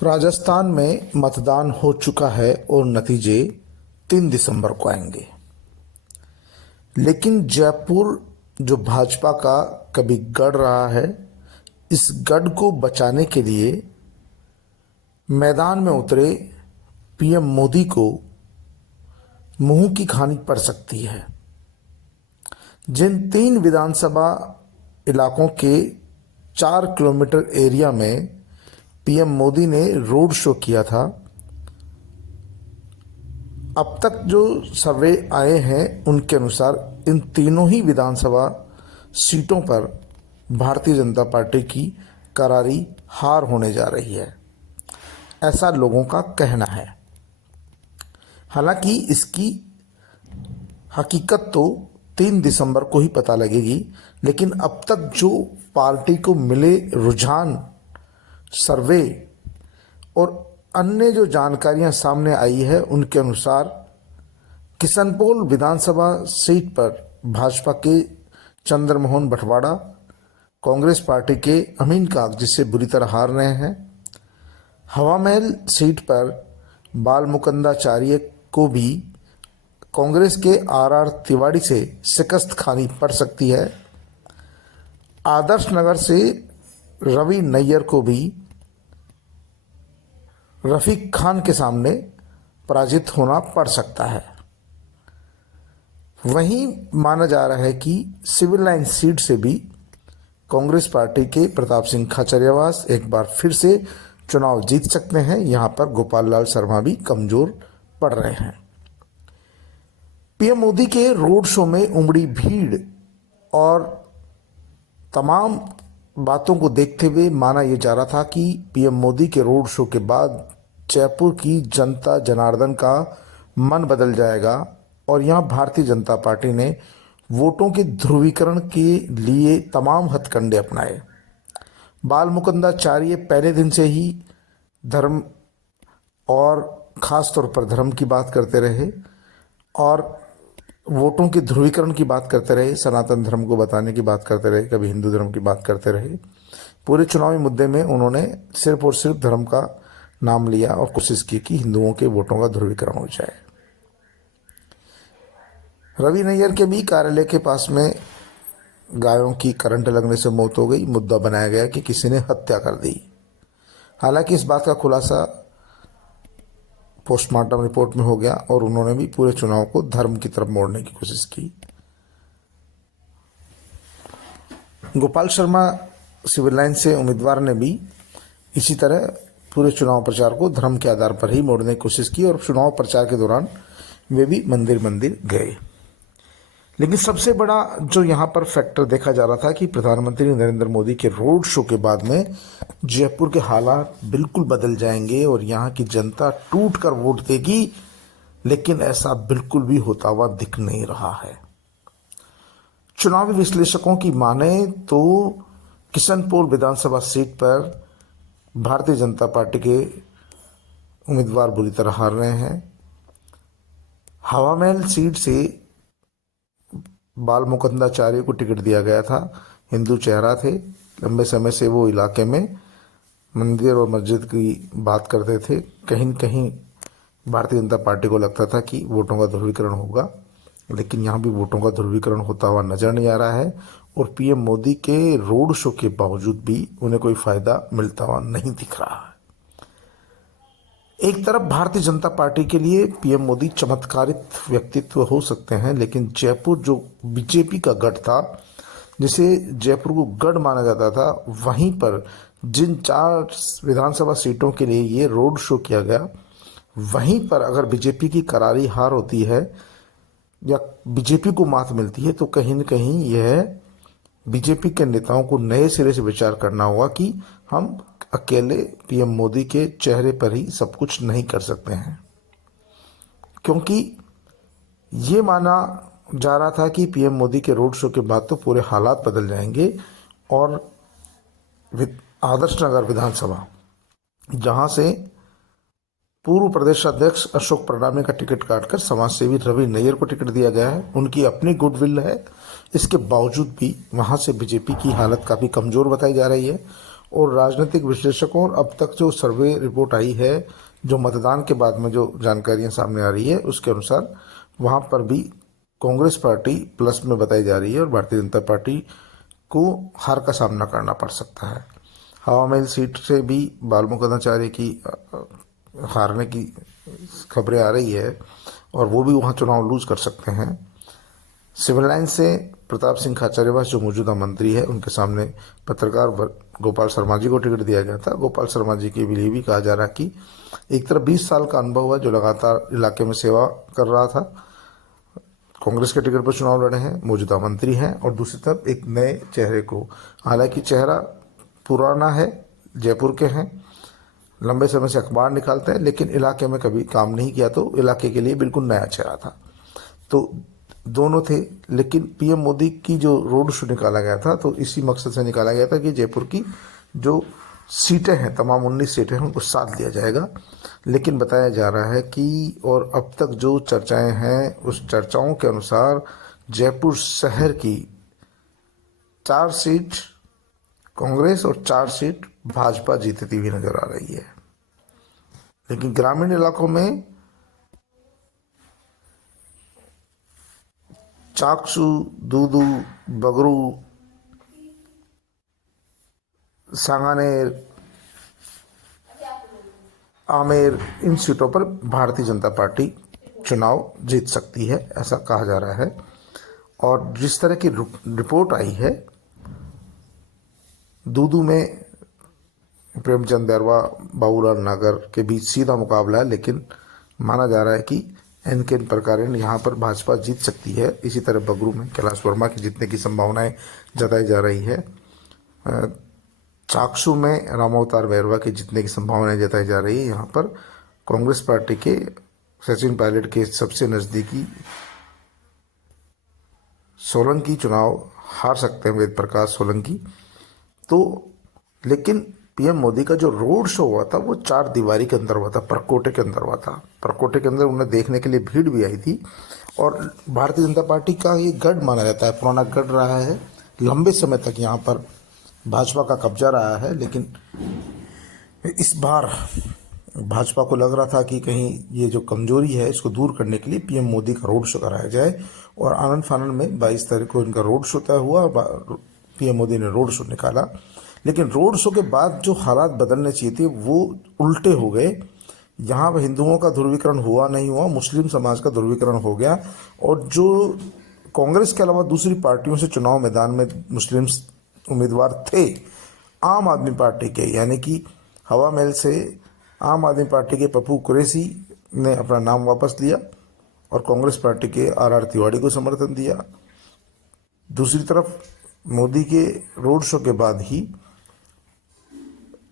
राजस्थान में मतदान हो चुका है और नतीजे 3 दिसंबर को आएंगे। लेकिन जयपुर जो भाजपा का कभी गढ़ रहा है, इस गढ़ को बचाने के लिए मैदान में उतरे पीएम मोदी को मुंह की खानी पड़ सकती है। जिन 3 विधानसभा इलाकों के 4 किलोमीटर एरिया में पीएम मोदी ने रोड शो किया था, अब तक जो सर्वे आए हैं उनके अनुसार इन तीनों ही विधानसभा सीटों पर भारतीय जनता पार्टी की करारी हार होने जा रही है, ऐसा लोगों का कहना है। हालांकि इसकी हकीकत तो 3 दिसंबर को ही पता लगेगी, लेकिन अब तक जो पार्टी को मिले रुझान, सर्वे और अन्य जो जानकारियां सामने आई है उनके अनुसार किशनपोल विधानसभा सीट पर भाजपा के चंद्रमोहन बटवाड़ा कांग्रेस पार्टी के अमीन कागजी से बुरी तरह हार रहे हैं। हवा महल सीट पर बालमुकुंदाचार्य को भी कांग्रेस के आर तिवारी से शिकस्त खानी पड़ सकती है। आदर्श नगर से रवि नैयर को भी रफीक खान के सामने पराजित होना पड़ सकता है। वहीं माना जा रहा है कि सिविल लाइन सीट से भी कांग्रेस पार्टी के प्रताप सिंह खाचरियावास एक बार फिर से चुनाव जीत सकते हैं। यहां पर गोपाल लाल शर्मा भी कमजोर पड़ रहे हैं। पीएम मोदी के रोड शो में उमड़ी भीड़ और तमाम बातों को देखते हुए माना यह जा रहा था कि पीएम मोदी के रोड शो के बाद जयपुर की जनता जनार्दन का मन बदल जाएगा और यहां भारतीय जनता पार्टी ने वोटों के ध्रुवीकरण के लिए तमाम हथकंडे अपनाए। बालमुकुंदाचार्य पहले दिन से ही धर्म और खास तौर पर धर्म की बात करते रहे और वोटों के ध्रुवीकरण की बात करते रहे, सनातन धर्म को बताने की बात करते रहे, कभी हिंदू धर्म की बात करते रहे। पूरे चुनावी मुद्दे में उन्होंने सिर्फ और सिर्फ धर्म का नाम लिया और कोशिश की कि हिंदुओं के वोटों का ध्रुवीकरण हो जाए। रवि नैयर के भी कार्यालय के पास में गायों की करंट लगने से मौत हो गई। मुद्दा बनाया गया कि किसी ने हत्या कर दी। हालांकि इस बात का खुलासा पोस्टमार्टम रिपोर्ट में हो गया और उन्होंने भी पूरे चुनाव को धर्म की तरफ मोड़ने की कोशिश की। गोपाल शर्मा सिविल लाइन से उम्मीदवार ने भी इसी तरह पूरे चुनाव प्रचार को धर्म के आधार पर ही मोड़ने की कोशिश की और चुनाव प्रचार के दौरान वे भी मंदिर मंदिर गए। लेकिन सबसे बड़ा जो यहाँ पर फैक्टर देखा जा रहा था कि प्रधानमंत्री नरेंद्र मोदी के रोड शो के बाद में जयपुर के हालात बिल्कुल बदल जाएंगे और यहाँ की जनता टूट कर वोट देगी, लेकिन ऐसा बिल्कुल भी होता हुआ दिख नहीं रहा है। चुनावी विश्लेषकों की माने तो किशनपोल विधानसभा सीट पर भारतीय जनता पार्टी के उम्मीदवार बुरी तरह हार रहे हैं। हवा महल सीट से बालमुकुंदाचार्य को टिकट दिया गया था। हिंदू चेहरा थे, लंबे समय से वो इलाके में मंदिर और मस्जिद की बात करते थे। कहीं न कहीं भारतीय जनता पार्टी को लगता था कि वोटों का ध्रुवीकरण होगा, लेकिन यहाँ भी वोटों का ध्रुवीकरण होता हुआ नजर नहीं आ रहा है और पीएम मोदी के रोड शो के बावजूद भी उन्हें कोई फायदा मिलता हुआ नहीं दिख रहा है। एक तरफ भारतीय जनता पार्टी के लिए पीएम मोदी चमत्कारित व्यक्तित्व हो सकते हैं, लेकिन जयपुर जो बीजेपी का गढ़ था, जिसे जयपुर को गढ़ माना जाता था, वहीं पर जिन 4 विधानसभा सीटों के लिए ये रोड शो किया गया, वहीं पर अगर बीजेपी की करारी हार होती है या बीजेपी को मात मिलती है तो कहीं न कहीं यह बीजेपी के नेताओं को नए सिरे से विचार करना होगा कि हम अकेले पीएम मोदी के चेहरे पर ही सब कुछ नहीं कर सकते हैं, क्योंकि ये माना जा रहा था कि पीएम मोदी के रोड शो के बाद तो पूरे हालात बदल जाएंगे और आदर्श नगर विधानसभा, जहां से पूर्व प्रदेश अध्यक्ष अशोक परनामी का टिकट काटकर समाजसेवी रवि नैयर को टिकट दिया गया है, उनकी अपनी गुडविल है, इसके बावजूद भी वहां से बीजेपी की हालत काफ़ी कमज़ोर बताई जा रही है और राजनीतिक विश्लेषकों और अब तक जो सर्वे रिपोर्ट आई है, जो मतदान के बाद में जो जानकारियां सामने आ रही है, उसके अनुसार वहां पर भी कांग्रेस पार्टी प्लस में बताई जा रही है और भारतीय जनता पार्टी को हार का सामना करना पड़ सकता है। हवा महल सीट से भी बाल मुकुंद आचार्य की हारने की खबरें आ रही है और वो भी वहाँ चुनाव लूज कर सकते हैं। सिविल लाइन से प्रताप सिंह खाचरियावास जो मौजूदा मंत्री है, उनके सामने पत्रकार गोपाल शर्मा जी को टिकट दिया गया था। गोपाल शर्मा जी के लिए भी कहा जा रहा कि एक तरफ 20 साल का अनुभव हुआ, जो लगातार इलाके में सेवा कर रहा था, कांग्रेस के टिकट पर चुनाव लड़े हैं, मौजूदा मंत्री हैं, और दूसरी तरफ एक नए चेहरे को, हालांकि चेहरा पुराना है, जयपुर के हैं, लंबे समय से अखबार निकालते हैं, लेकिन इलाके में कभी काम नहीं किया, तो इलाके के लिए बिल्कुल नया चेहरा था। तो दोनों थे, लेकिन पीएम मोदी की जो रोड शो निकाला गया था, तो इसी मकसद से निकाला गया था कि जयपुर की जो सीटें हैं, तमाम 19 सीटें हैं, उनको साथ दिया जाएगा। लेकिन बताया जा रहा है कि, और अब तक जो चर्चाएं हैं, उस चर्चाओं के अनुसार जयपुर शहर की 4 सीट कांग्रेस और 4 सीट भाजपा जीतती हुई नजर आ रही है। लेकिन ग्रामीण इलाकों में चाकसू, दूदू, बगरू, सांगानेर, आमेर, इन सीटों पर भारतीय जनता पार्टी चुनाव जीत सकती है, ऐसा कहा जा रहा है। और जिस तरह की रिपोर्ट आई है, दूदू में प्रेमचंद बैरवा, बाबूलाल नागर के बीच सीधा मुकाबला है, लेकिन माना जा रहा है कि एन प्रकार यहाँ पर भाजपा जीत सकती है। इसी तरह बगरू में कैलाश वर्मा की जीतने की संभावनाएं जताई जा रही है। चाकसू में रामावतार बैरवा की जीतने की संभावनाएं जताई जा रही है। यहाँ पर कांग्रेस पार्टी के सचिन पायलट के सबसे नज़दीकी सोलंकी चुनाव हार सकते हैं, वेद प्रकाश सोलंकी। तो लेकिन पीएम मोदी का जो रोड शो हुआ था, वो 4 दीवारी के अंदर हुआ था, परकोटे के अंदर हुआ था। परकोटे के अंदर उन्हें देखने के लिए भीड़ भी आई थी। और भारतीय जनता पार्टी का ये गढ़ माना जाता है, पुराना गढ़ रहा है, लंबे समय तक यहाँ पर भाजपा का कब्जा रहा है। लेकिन इस बार भाजपा को लग रहा था कि कहीं ये जो कमजोरी है, इसको दूर करने के लिए पीएम मोदी का रोड शो कराया जाए। और आनंद फानंद में 22 तारीख को इनका रोड शो तय हुआ, पीएम मोदी ने रोड शो निकाला। लेकिन रोड शो के बाद जो हालात बदलने चाहिए थे, वो उल्टे हो गए। यहाँ पर हिंदुओं का ध्रुवीकरण हुआ नहीं हुआ, मुस्लिम समाज का ध्रुवीकरण हो गया। और जो कांग्रेस के अलावा दूसरी पार्टियों से चुनाव मैदान में मुस्लिम उम्मीदवार थे, आम आदमी पार्टी के, यानी कि हवा महल से आम आदमी पार्टी के पप्पू कुरैशी ने अपना नाम वापस लिया और कांग्रेस पार्टी के आर तिवारी को समर्थन दिया। दूसरी तरफ मोदी के रोड शो के बाद ही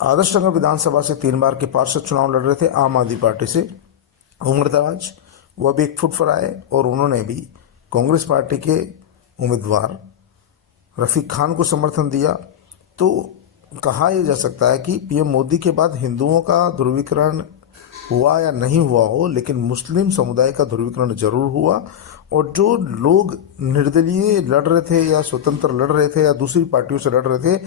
आदर्श नगर विधानसभा से 3 बार के पार्षद चुनाव लड़ रहे थे आम आदमी पार्टी से उमर दराज, वह भी एक फुट पर आए और उन्होंने भी कांग्रेस पार्टी के उम्मीदवार रफीक खान को समर्थन दिया। तो कहा यह जा सकता है कि पीएम मोदी के बाद हिंदुओं का ध्रुवीकरण हुआ या नहीं हुआ हो, लेकिन मुस्लिम समुदाय का ध्रुवीकरण जरूर हुआ। और जो लोग निर्दलीय लड़ रहे थे या स्वतंत्र लड़ रहे थे या दूसरी पार्टियों से लड़ रहे थे,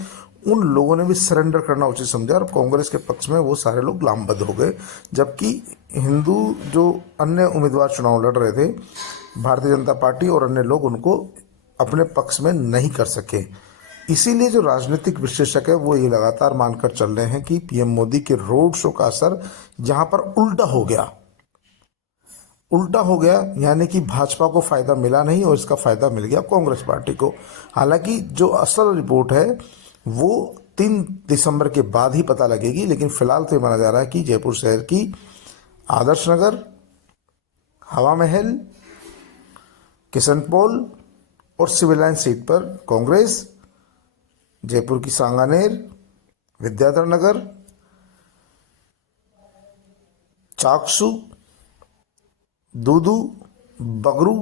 उन लोगों ने भी सरेंडर करना उचित समझा और कांग्रेस के पक्ष में वो सारे लोग लामबद्ध हो गए। जबकि हिंदू जो अन्य उम्मीदवार चुनाव लड़ रहे थे, भारतीय जनता पार्टी और अन्य लोग उनको अपने पक्ष में नहीं कर सके। इसीलिए जो राजनीतिक विश्लेषक है वो ये लगातार मानकर चल रहे हैं कि पीएम मोदी के रोड शो का असर जहां पर उल्टा हो गया, यानी कि भाजपा को फायदा मिला नहीं और इसका फायदा मिल गया कांग्रेस पार्टी को। हालांकि जो असल रिपोर्ट है वो 3 दिसंबर के बाद ही पता लगेगी, लेकिन फिलहाल तो माना जा रहा है कि जयपुर शहर की आदर्श नगर, हवा महल, किशनपोल और सिविल लाइन सीट पर कांग्रेस, जयपुर की सांगानेर, विद्याधर नगर, चाकसू, दूदू, बगरू,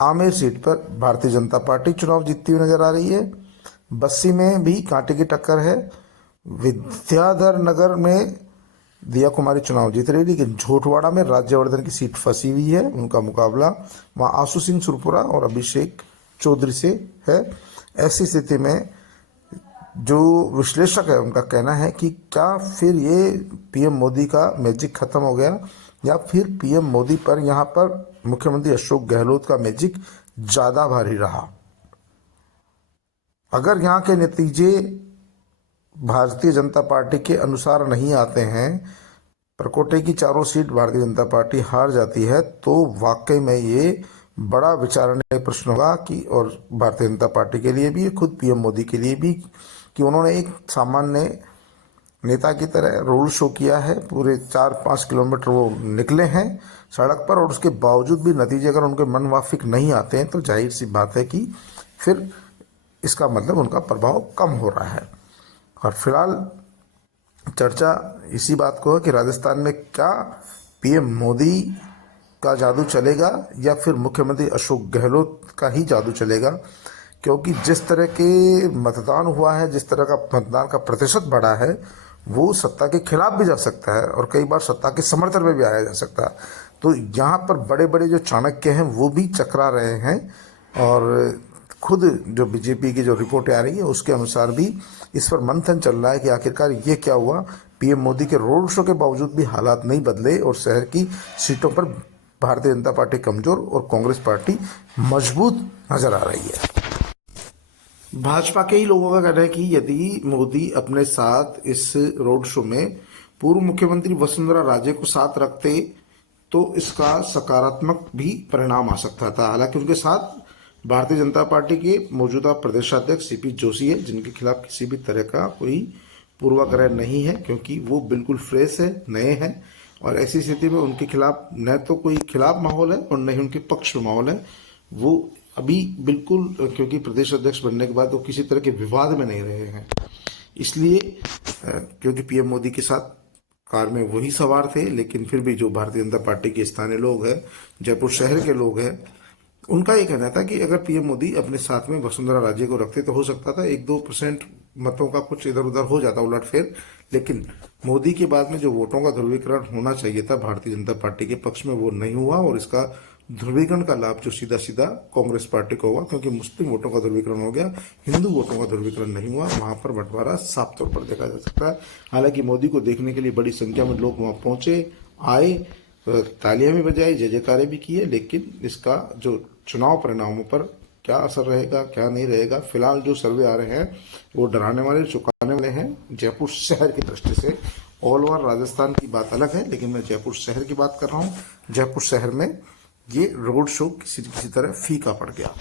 आमेर सीट पर भारतीय जनता पार्टी चुनाव जीतती हुई नजर आ रही है। बस्सी में भी कांटे की टक्कर है। विद्याधर नगर में दिया कुमारी चुनाव जीत रही है, लेकिन झोटवाड़ा में राज्यवर्धन की सीट फंसी हुई है। उनका मुकाबला वहाँ आशु सिंह सुरपुरा और अभिषेक चौधरी से है। ऐसी स्थिति में जो विश्लेषक है उनका कहना है कि क्या फिर ये पीएम मोदी का मैजिक खत्म हो गया या फिर पीएम मोदी पर यहाँ पर मुख्यमंत्री अशोक गहलोत का मैजिक ज्यादा भारी रहा। अगर यहाँ के नतीजे भारतीय जनता पार्टी के अनुसार नहीं आते हैं, परकोटे की चारों सीट भारतीय जनता पार्टी हार जाती है, तो वाकई में ये बड़ा विचारणीय प्रश्न होगा कि और भारतीय जनता पार्टी के लिए भी, खुद पीएम मोदी के लिए भी, कि उन्होंने एक सामान्य नेता की तरह रोड शो किया है। पूरे 4-5 किलोमीटर वो निकले हैं सड़क पर और उसके बावजूद भी नतीजे अगर उनके मन वाफिक नहीं आते हैं तो जाहिर सी बात है कि फिर इसका मतलब उनका प्रभाव कम हो रहा है। और फिलहाल चर्चा इसी बात को है कि राजस्थान में क्या पीएम मोदी का जादू चलेगा या फिर मुख्यमंत्री अशोक गहलोत का ही जादू चलेगा, क्योंकि जिस तरह के मतदान हुआ है, जिस तरह का मतदान का प्रतिशत बढ़ा है, वो सत्ता के खिलाफ भी जा सकता है और कई बार सत्ता के समर्थन में भी आया जा सकता है। तो यहाँ पर बड़े बड़े जो चाणक्य हैं वो भी चकरा रहे हैं और खुद जो बीजेपी की जो रिपोर्टें आ रही है उसके अनुसार भी इस पर मंथन चल रहा है कि आखिरकार ये क्या हुआ। पीएम मोदी के रोड शो के बावजूद भी हालात नहीं बदले और शहर की सीटों पर भारतीय जनता पार्टी कमजोर और कांग्रेस पार्टी मजबूत नजर आ रही है। भाजपा के ही लोगों का कहना है कि यदि मोदी अपने साथ इस रोड शो में पूर्व मुख्यमंत्री वसुंधरा राजे को साथ रखते तो इसका सकारात्मक भी परिणाम आ सकता था। हालांकि उनके साथ भारतीय जनता पार्टी के मौजूदा प्रदेशाध्यक्ष सीपी जोशी है, जिनके खिलाफ किसी भी तरह का कोई पूर्वाग्रह नहीं है, क्योंकि वो बिल्कुल फ्रेश है, नए हैं और ऐसी स्थिति में उनके खिलाफ न तो कोई खिलाफ माहौल है और न ही उनके पक्ष में माहौल है। वो अभी बिल्कुल, क्योंकि प्रदेश अध्यक्ष बनने के बाद वो किसी तरह के विवाद में नहीं रहे हैं, इसलिए क्योंकि पीएम मोदी के साथ कार में वही सवार थे, लेकिन फिर भी जो भारतीय जनता पार्टी के स्थानीय लोग हैं, जयपुर शहर के लोग हैं, उनका ये कहना था कि अगर पीएम मोदी अपने साथ में वसुंधरा राजे को रखते तो हो सकता था 1-2% मतों का कुछ इधर उधर हो जाता, उलटफेर। लेकिन मोदी के बाद में जो वोटों का ध्रुवीकरण होना चाहिए था भारतीय जनता पार्टी के पक्ष में, वो नहीं हुआ और इसका ध्रुवीकरण का लाभ जो सीधा सीधा कांग्रेस पार्टी को हुआ, क्योंकि मुस्लिम वोटों का ध्रुवीकरण हो गया, हिंदू वोटों का ध्रुवीकरण नहीं हुआ। वहां पर बंटवारा साफ तौर पर देखा जा सकता है। हालांकि मोदी को देखने के लिए बड़ी संख्या में लोग वहां पहुंचे, आए, तालियां भी बजाई, जय जयकारे भी किए, लेकिन इसका जो चुनाव परिणामों पर क्या असर रहेगा, क्या नहीं रहेगा, फिलहाल जो सर्वे आ रहे हैं वो डराने वाले, चौंकाने वाले हैं। जयपुर शहर की दृष्टि से ऑल ओवर राजस्थान की बात अलग है, लेकिन मैं जयपुर शहर की बात कर रहा हूँ। जयपुर शहर में ये रोड शो किसी तरह फीका पड़ गया।